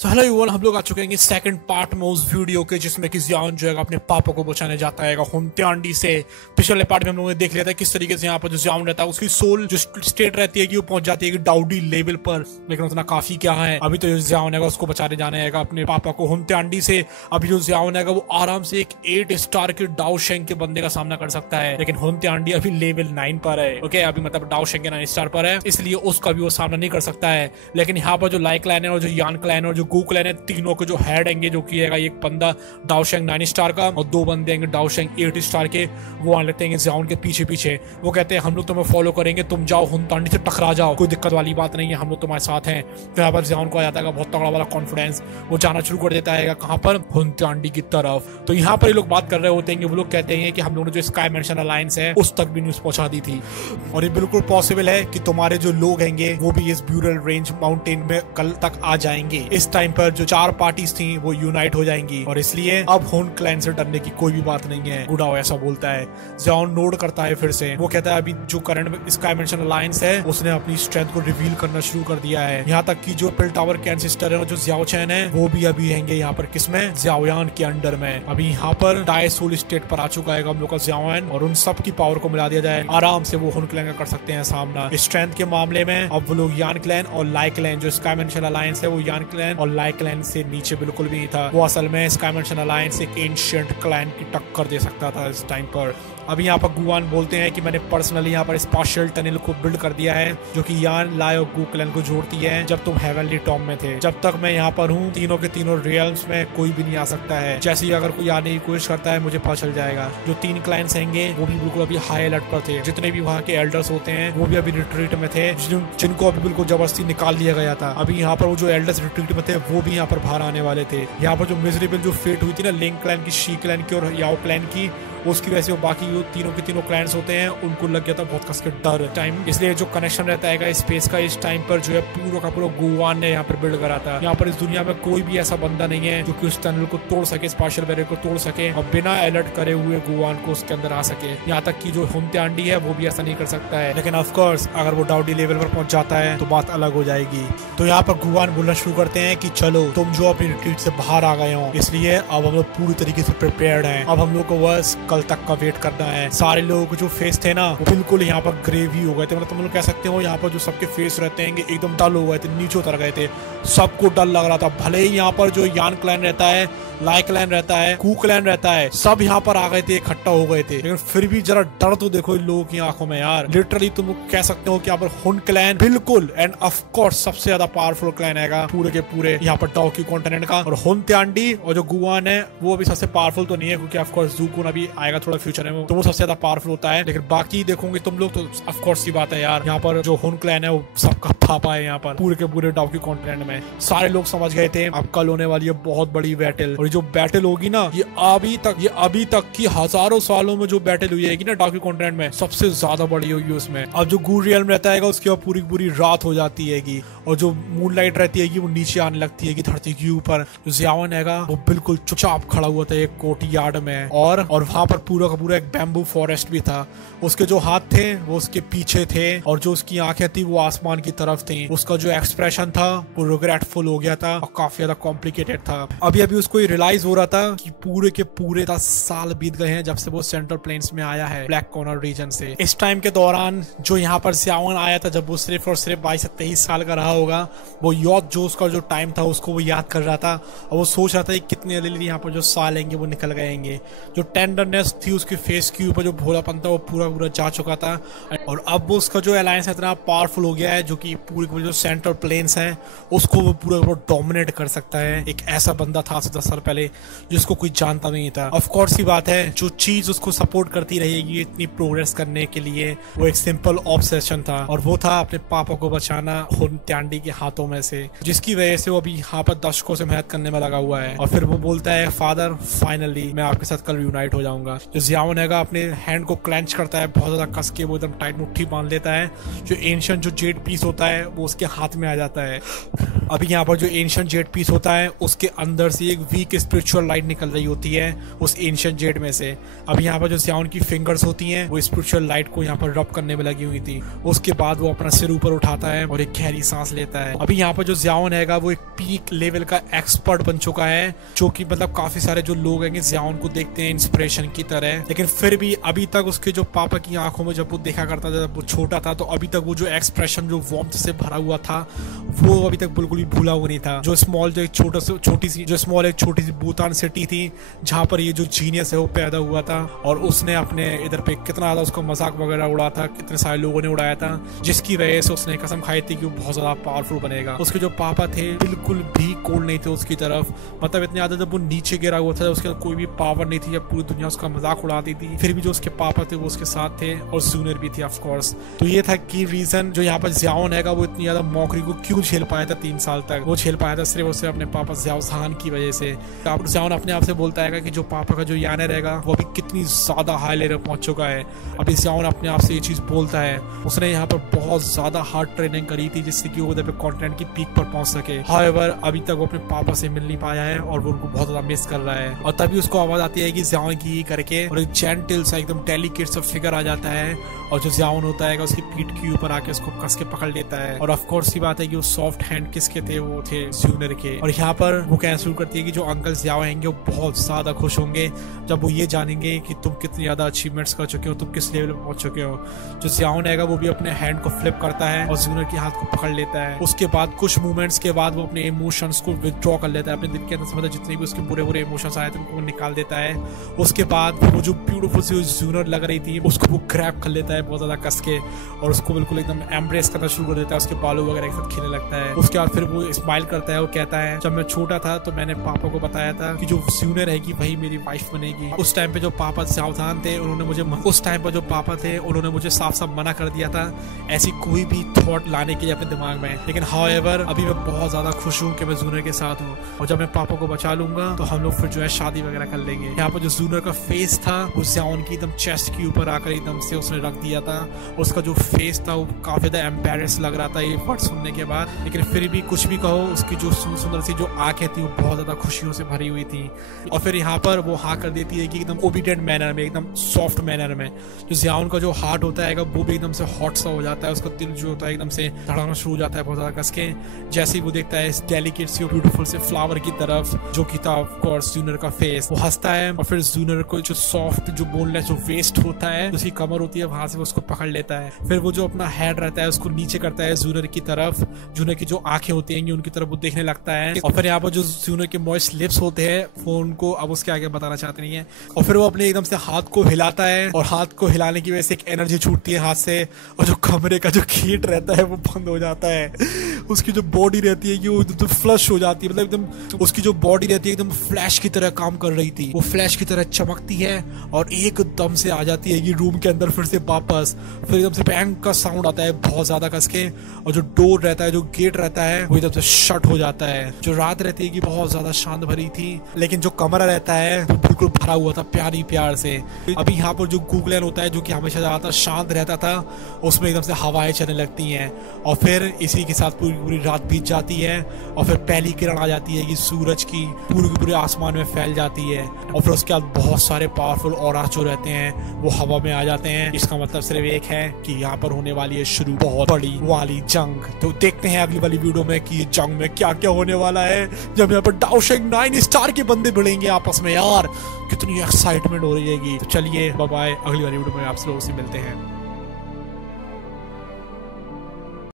So hello everyone, हम लोग आ चुके हैं सेकंड पार्ट में उस वीडियो के जिसमें कि जियान जो है अपने पापा को बचाने जाता है हुनत्यांडी से। पिछले पार्ट में हम लोगों ने देख लिया था किस तरीके से यहाँ पर जो जियान रहता है उसकी सोल जो स्टेट रहती है कि वो पहुंच जाती है कि डाउडी लेवल पर, लेकिन उतना काफी क्या है। अभी तो जो जियान है उसको बचाने जाने आएगा अपने पापा को हुनत्यांडी से। अभी जो जियान है वो आराम से एक 8 स्टार के डाउ शेंग के बंदे का सामना कर सकता है, लेकिन हुनत्यांडी अभी लेवल 9 पर है। ओके, अभी मतलब डाउ शेंग के 9 स्टार पर है, इसलिए उसका भी वो सामना नहीं कर सकता है। लेकिन यहाँ पर जो लाइक क्लैन है और जो यान क्लैन और जो गू क्लैन है, तीनों के जो हेड आएंगे जो कि एक बंदा डाउशेंग 9 स्टार का और 2 बंदे आएंगे डाउशेंग 8 स्टार के। वो आ लेते हैं जियान के पीछे पीछे। वो कहते हैं हम लोग तुम्हें फॉलो करेंगे, तुम जाओ हुनत्यांडी से टकरा जाओ, कोई दिक्कत वाली बात नहीं है, हम लोग तुम्हारे साथ हैं। तो यहाँ पर जियान को आ जाता है बहुत तगड़ा वाला कॉन्फिडेंस, वो जाना शुरू कर देता है कहाँ पर, हुनत्यांडी की तरफ। तो यहाँ पर ये लोग बात कर रहे होते हैं, वो लोग कहते हैं कि हम लोगों ने जो स्काई मेंशन अलायंस है उस तक भी न्यूज पहुंचा दी थी और ये बिल्कुल पॉसिबल है कि तुम्हारे जो लोग हैंगे वो भी इस ब्यूरल रेंज माउंटेन में कल तक आ जाएंगे। इस टाइम पर जो 4 पार्टीज थी वो यूनाइट हो जाएंगी और इसलिए अब हुन क्लैन से डरने की कोई भी बात नहीं है। गुडाओ ऐसा बोलता है। जियान नोट करता है फिर से, वो कहता है अभी जो करंट स्काई मेंशन अलायंस है उसने अपनी स्ट्रेंथ को रिवील करना शुरू कर दिया है। यहाँ तक कि जो पिल टावर के एंसेस्टर है और जो जियाओ चैन है वो भी अभी रहेंगे यहाँ पर किसमें, जियाओयान के अंडर में। अभी यहाँ पर डाई सोल स्टेट पर आ चुका है हम लोग का जियाओयान और उन सब की पावर को मिला दिया जाए, आराम से वो हुन क्लैन का कर सकते हैं सामना। स्ट्रेंथ के मामले में अब वो लोग यान क्लैन और लाइक क्लैन, जो स्काई मेंशन अलायंस है वो यान क्लैन और लाइक क्लैन से नीचे बिल्कुल भी नहीं था। वो असल में स्काई मेंशन अलायंस एक एंशिएंट क्लैन की टक्कर दे सकता था इस टाइम पर। अभी यहाँ पर गुआन बोलते हैं कि मैंने पर्सनली यहाँ पर स्पेशल टनल को बिल्ड कर दिया है जो कि यान, लाई और गू क्लैन को जोड़ती है। जब तुम हेवनली टॉम में थे, जब तक मैं यहाँ पर हूँ, तीनों के तीनों रियल्म्स में कोई भी नहीं आ सकता है। जैसे ही अगर कोई आने की कोशिश करता है मुझे पता चल जाएगा। जो 3 क्लाइंट्स हैंगे वो भी बिल्कुल अभी हाई अलर्ट पर थे। जितने भी वहाँ के एल्डर्स होते हैं वो भी अभी रिट्रीट में थे, जिनको अभी बिल्कुल जबरदस्ती निकाल लिया गया था। अभी यहाँ पर वो जो एल्डर्स रिट्रीट में थे वो भी यहाँ पर बाहर आने वाले थे। यहाँ पर जो मिजरेबल जो फेट हुई थी ना लिंक क्लैन की, शी क्लैन की और याओ क्लैन की, उसकी वजह से वो बाकी जो तीनों के तीनों क्लाइंट्स होते हैं उनको लग गया था बहुत कस के डर टाइम। इसलिए जो कनेक्शन रहता है स्पेस का इस टाइम पर जो है पूरा का पूरा गुआन ने यहाँ पर बिल्ड करा था। यहाँ पर इस दुनिया में कोई भी ऐसा बंदा नहीं है जो कि उस टनल को तोड़ सके, स्पेशल बैरियर को तोड़ सके और बिना अलर्ट करे हुए गुआन को उसके अंदर आ सके। यहाँ तक कि जो हुनत्यांडी है वो भी ऐसा नहीं कर सकता है। लेकिन ऑफकोर्स अगर वो डाउडी लेवल पर पहुंच जाता है तो बात अलग हो जाएगी। तो यहाँ पर गुआन बोलना शुरू करते हैं कि चलो तुम जो अपनी रिट्रीट से बाहर आ गए हो, इसलिए अब हम लोग पूरी तरीके से प्रिपेयर्ड हैं। अब हम लोग को बस कल तक का वेट करना है। सारे लोगों के जो फेस थे ना वो बिल्कुल यहाँ पर ग्रेवी हो गए थे, मतलब तुम लोग कह सकते हो यहाँ पर जो सबके फेस रहते हैं एकदम डल हो गए थे, नीचे उतर गए थे, सबको डर लग रहा था। भले ही यहाँ पर जो यान क्लैन रहता है, लाइक क्लैन रहता है, कू क्लैन रहता है, सब यहाँ पर आ गए थे, इकट्ठा हो गए थे, लेकिन फिर भी जरा डर तो देखो इन लोगों की आंखों में यार। लिटरली तुम लोग कह सकते हो कि यहाँ पर हुन क्लैन बिल्कुल एंड ऑफ कोर्स सबसे ज्यादा पावरफुल क्लैन है पूरे के पूरे यहाँ पर डाउकी कॉन्टिनेंट का। और हुनत्यांडी और जो गुआन है वो अभी सबसे पावरफुल तो नहीं है, क्योंकि ऑफ कोर्स ज़ूकुन अभी आएगा थोड़ा फ्यूचर में, तो वो सबसे ज्यादा पावरफुल होता है। लेकिन बाकी देखोगे तुम लोग तो ऑफ कोर्स की बात है यार, यहाँ पर जो हुन क्लैन है वो सबका पापा है यहाँ पर पूरे के पूरे डाउकी कॉन्टिनेंट में। सारे लोग समझ गए थे अब कल होने वाली है बहुत बड़ी बैटल, और जो बैटल होगी ना ये अभी तक की हजारों सालों में जो बैटल हुई है ना डाउकी कॉन्टिनेंट में, सबसे ज्यादा बड़ी होगी उसमें। अब जो गू रियल्म रहता है उसके बाद पूरी पूरी रात हो जाती है और जो मूनलाइट रहती है वो नीचे आने लगती है धरती के ऊपर। जो जियावन है वो बिल्कुल चुपचाप खड़ा हुआ था एक कोर्ट यार्ड में, और वहां पर पूरा का पूरा एक बैम्बू फॉरेस्ट भी था। उसके जो हाथ थे वो उसके पीछे थे और जो उसकी आंखें थी वो आसमान की तरफ थी। उसका जो एक्सप्रेशन था वो रिग्रेटफुल हो गया था और काफी ज्यादा कॉम्प्लिकेटेड था। अभी उसको रियलाइज हो रहा था कि पूरे के पूरे 10 साल बीत गए हैं जब से वो सेंट्रल प्लेन्स में आया है ब्लैक कॉर्नर रीजन से। इस टाइम के दौरान जो यहाँ पर जियावन आया था जब वो सिर्फ और सिर्फ 22 से 23 साल का रहा होगा, वो यूथ जो उसका जो टाइम था उसको वो याद कर रहा था और वो सोच रहा था कि कितने यहाँ पर जो साल आएंगे वो निकल गएंगे। जो टेंडरनेस थी उसके फेस के ऊपर, जो भोलापन था वो पूरा जा चुका था। और अब वो उसका जो अलायंस है इतना पावरफुल हो गया है जो कि पूरे जो सेंट्रल प्लेन्स हैं उसको वो पूरा डोमिनेट कर सकता है। एक ऐसा बंदा था 10 साल पहले जिसको कोई जानता नहीं था। ऑफ कोर्स की बात है जो चीज उसको सपोर्ट करती रहेगी इतनी प्रोग्रेस करने के लिए वो एक सिंपल ऑब्सेशन था, और वो था अपने पापा को बचाना हुनत्यांडी के हाथों में से, जिसकी वजह से वो अभी यहाँ पर दशकों से मेहनत करने में लगा हुआ है। और फिर वो बोलता है फादर फाइनली मैं आपके साथ कल यूनाइट हो जाऊंगा। जो जियावन है अपने हैंड को क्लेंच करता है बहुत ज्यादा कस के, वो एकदम टाइट मुट्ठी बांध लेता है। जो एंशिएंट जो जेट पीस होता है वो उसके हाथ में आ जाता है। अभी यहाँ पर जो एंशिएंट जेट पीस होता है उसके अंदर से एक वीक की स्पिरिचुअल लाइट निकल रही होती है उस एंशिएंट जेड में से। अब यहाँ पर जो ज़ियाओन की फिंगर्स होती हैं वो स्पिरिचुअल लाइट को यहाँ पर रब करने में लगी हुई थी। उसके बाद वो अपना सिर ऊपर उठाता है और एक गहरी सांस लेता है। अभी यहाँ पर जो ज़ियाओन हैगा वो एक पीक लेवल का एक्सपर्ट बन चुका है, जो कि मतलब काफी सारे जो लोग हैं ज़ियाओन को देखते हैं इंस्पिरेशन की तरह। लेकिन फिर भी अभी तक उसके जो पापा की आंखों में जब वो देखा करता था जब वो छोटा था, तो अभी तक वो जो एक्सप्रेशन जो वार्मथ से भरा हुआ था वो अभी तक बिल्कुल भी भूला हुआ नहीं था। जो स्मॉल जो एक छोटी सी भूतान सिटी थी जहाँ पर ये जो जीनियस है वो पैदा हुआ था, और उसने अपने इधर पे कितना ज्यादा उसका मजाक वगैरह उड़ा था, कितने सारे लोगों ने उड़ाया था, जिसकी वजह से उसने कसम खाई थी कि वो बहुत ज्यादा पावरफुल बनेगा। उसके जो पापा थे बिल्कुल भी कोल्ड नहीं थे उसकी तरफ, मतलब इतनी ज्यादा जब वो नीचे गिरा हुआ था उसके कोई भी पावर नहीं थी, जब पूरी दुनिया उसका मजाक उड़ाती थी, फिर भी जो उसके पापा थे वो उसके साथ थे, और जूनियर भी थे ऑफ कोर्स। तो ये था कि रीजन जो यहाँ पर ज़ियाओन हैगा वो इतनी ज्यादा मॉकरी को क्यों झेल पाया था 3 साल तक। वो झेल पाया था सिर्फ और सिर्फ अपने पापा ज़ियाओ ज़हान की वजह से। अब ज़ियाओन अपने आप से बोलता है कि जो पापा का जो यान रहेगा वो अभी कितनी ज्यादा हाई लेवल पहुंच चुका है। अभी ज़ियाओन अपने आप से ये चीज बोलता है, उसने यहाँ पर बहुत ज्यादा हार्ड ट्रेनिंग करी थी जिससे कि वो उधर पे कॉन्टिनेंट की पीक पर पहुंच सके। हाउएवर अभी तक वो अपने पापा से मिल नहीं पाया है और वो उनको बहुत ज्यादा मिस कर रहा है। और तभी उसको आवाज आती है कि ज़ियाओन की करके, और एक जेंटल सा एकदम डेलिकेट सा फिगर आ जाता है, और जो ज़ियाओन होता है उसकी पीठ के ऊपर आके उसको कस के पकड़ लेता है। और ऑफ कोर्स की बात है कि वो सॉफ्ट हैंड किसके थे, वो थे जूनियर के। और यहाँ पर वो कहना शुरू करती है कि जो अंकल ज़ियाओ होंगे वो बहुत ज्यादा खुश होंगे जब वो ये जानेंगे कि तुम कितनी ज्यादा अचीवमेंट्स कर चुके हो, तुम किस लेवल पे पहुंच चुके हो। जो ज़ियाओन हैगा वो भी अपने हैंड को फ्लिप करता है और जूनियर के हाथ को पकड़ लेता है। उसके बाद कुछ मूवमेंट्स के बाद वो अपने इमोशंस को विथड्रॉ कर लेता है, अपने दिल के अंदर से मतलब जितने भी उसके बुरे बुरे इमोशंस आए थे उनको निकाल देता है। उसके बाद वो जो ब्यूटीफुल सी जूनियर लग रही थी उसको वो ग्रैब कर लेता है बहुत ज्यादा कस के, और उसको बिल्कुल एकदम एम्ब्रेस करना शुरू कर देता है, उसके बालों वगैरह एक साथ खेलने लगता है। उसके बाद फिर वो स्माइल करता है, वो कहता है जब मैं छोटा था तो मैंने पापा को बताया था कि जो जूनियर रहेगी वही मेरी वाइफ बनेगी। उस टाइम पे जो पापा सावधान थे उन्होंने मुझे साफ साफ मना कर दिया था ऐसी कोई भी थॉट लाने के लिए अपने दिमाग में। लेकिन हाउएवर अभी मैं बहुत ज्यादा खुश हूँ कि मैं जूनियर के साथ हूँ, और जब मैं पापा को बचा लूंगा तो हम लोग फिर जो है शादी वगैरह कर लेंगे। यहाँ पर जो जूनियर का फेस था वो ज़ियाओन की एकदम चेस्ट के ऊपर आकर एकदम से उसने रख दिया था। उसका जो फेस था वो काफी ज्यादा एम्बैरेस लग रहा था ये वर्ड सुनने के बाद, लेकिन फिर भी कुछ भी कहो उसकी जो सुंदर सी जो आंखें थी वो बहुत ज्यादा खुशियों से भरी हुई थी। और फिर यहाँ पर वो हाँ कर देती है कि एकदम ओबीडिएंट मैनर में, एकदम सॉफ्ट मैनर में। जो ज़ियाओन का जो हार्ट होता है वो भी एकदम से हॉट सा हो जाता है, उसका दिल जो होता है एकदम से धड़कना शुरू हो जाता है बहुत ज्यादा कस के, जैसे ही वो देखता है इस डेलिकेट सी ब्यूटीफुल से फ्लावर की तरफ जो कि था ऑफ कोर्स जूनियर का फेस। वो हंसता है और फिर जूनियर को जो सॉफ्ट जो बोनलेस जो वेस्ट होता है उसकी कमर होती है वहां से उसको पकड़ लेता है। फिर वो जो अपना हेड रहता है उसको नीचे करता है जूनियर की तरफ, जूनियर की जो आंखें होती हैं उनकी तरफ वो देखने लगता है। और फिर यहाँ पर जो जूनियर के मॉइस्ट लिप्स होते हैं वो उनको अब उसके आगे बताना चाहते नहीं है। और फिर वो अपने एकदम से हाथ को हिलाता है, और हाथ को हिलाने की वजह से एक एनर्जी छूटती है हाथ से, और जो कमरे का जो गेट रहता है वो बंद हो जाता है। उसकी जो बॉडी रहती है कि वो एकदम फ्लश हो जाती है, मतलब एकदम उसकी जो बॉडी रहती है एकदम फ्लैश की तरह काम कर रही थी, वो फ्लैश की तरह चमकती है और एकदम से आ जाती है ये रूम के अंदर फिर से वापस। फिर एकदम से बैंग का साउंड आता है बहुत ज्यादा कसके, और जो डोर रहता है जो गेट रहता है वो एकदम से शट हो जाता है। जो रात रहती है कि बहुत ज्यादा शांत भरी थी, लेकिन जो कमरा रहता है वो बिल्कुल भरा हुआ था प्यारी प्यार से। अभी यहाँ पर जो गूगलैंड होता है जो कि हमेशा ज्यादा शांत रहता था उसमें एकदम से हवाएं चलने लगती हैं, और फिर इसी के साथ पूरी पूरी रात बीत जाती है। और फिर पहली किरण आ जाती है कि सूरज की पूरे आसमान में फैल जाती है, और फिर उसके बाद बहुत सारे पावरफुल ऑरा जो रहते हैं वो हवा में आ जाते हैं। इसका मतलब सिर्फ एक है कि यहाँ पर होने वाली है शुरू बहुत बड़ी वाली जंग। तो देखते हैं अगली वाली वीडियो में कि जंग में क्या क्या होने वाला है, जब यहाँ पर डाओशेंग 9 स्टार के बंदे भिड़ेंगे आपस में। यार कितनी एक्साइटमेंट हो रही है। तो चलिए बाय बाय, अगली वाली वीडियो में आप लोगों से मिलते हैं।